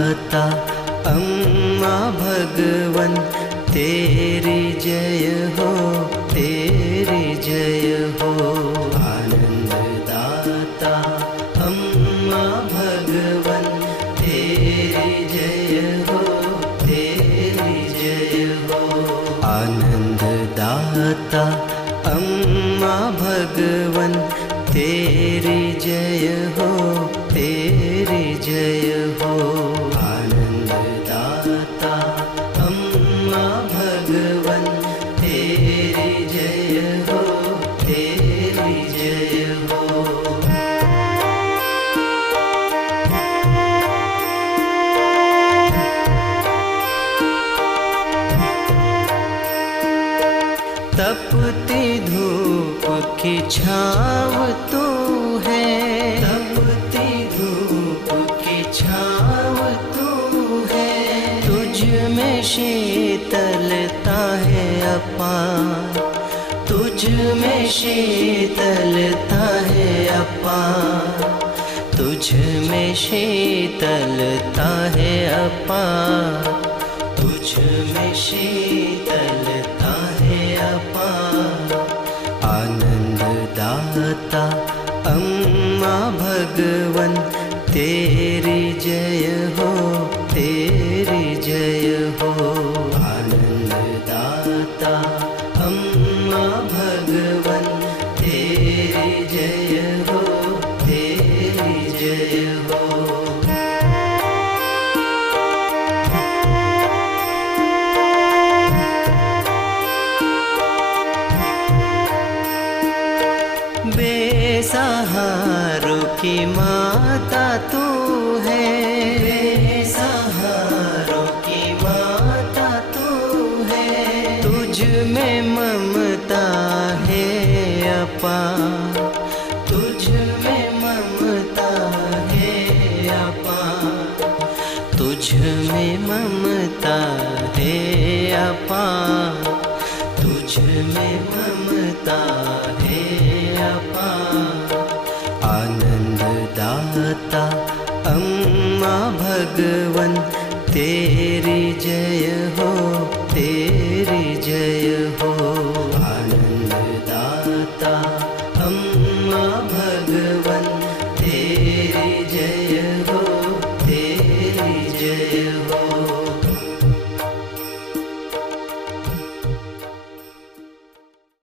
दाता अम्मा भगवन तेरी जय हो, तेरी जय हो। आनंद दाता अम्मा भगवन तेरी जय हो, तेरी जय हो। आनंद दाता अम्मा भगवन तेरी जय हो, तेरी जय हो। आनंद दाता अम्मा भगवन तेरी जय हो, तेरी जय हो। तपती धूप की छाँव तू है, तपती धूप की छाँव तू है। तुझ में शीतलता है अपार, तुझ में शीतलता है अपार, तुझ में शीतलता है अपार, तुझ में शीतलता है अपार। आनंद दाता अम्मा भगवन तेरी जय हो, तेरी जय हो। आनंद दाता अम्मा भगवन तेरी जय हो, तेरी जय हो। बेसहारों की माता तू है, बेसहारों की माता तू है। तुझ में ममता है अपार,